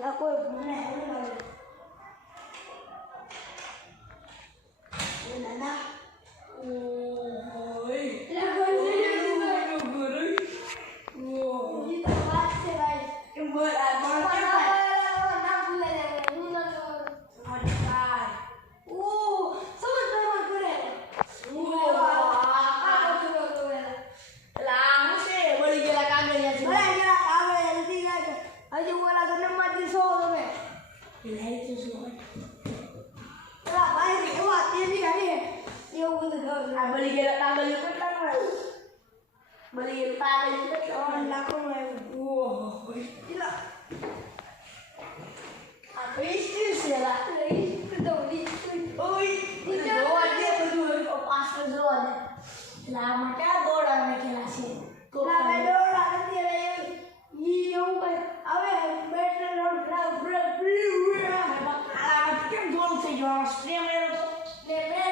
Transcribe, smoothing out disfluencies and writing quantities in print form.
ના કોઈ મને એવું લાગે ના ઓય બળી ગયેલા કાગળ કેટલા નો બળી ગયેલા કાગળ કેટલા 3 લાખ નો ઓહો કેટલા આ પેસ્ટ્રી છે લા તો ઓય જોવા દે બધું પાછળ જોવા દે લા માટે આ દોડા નાખેલા છે તો લા દોડા નથી રે ઈ એવું કઈ હવે બેટર રાઉન્ડ કેમ ગોળ થઈ ગયો સ્પ્રે માર્યો તો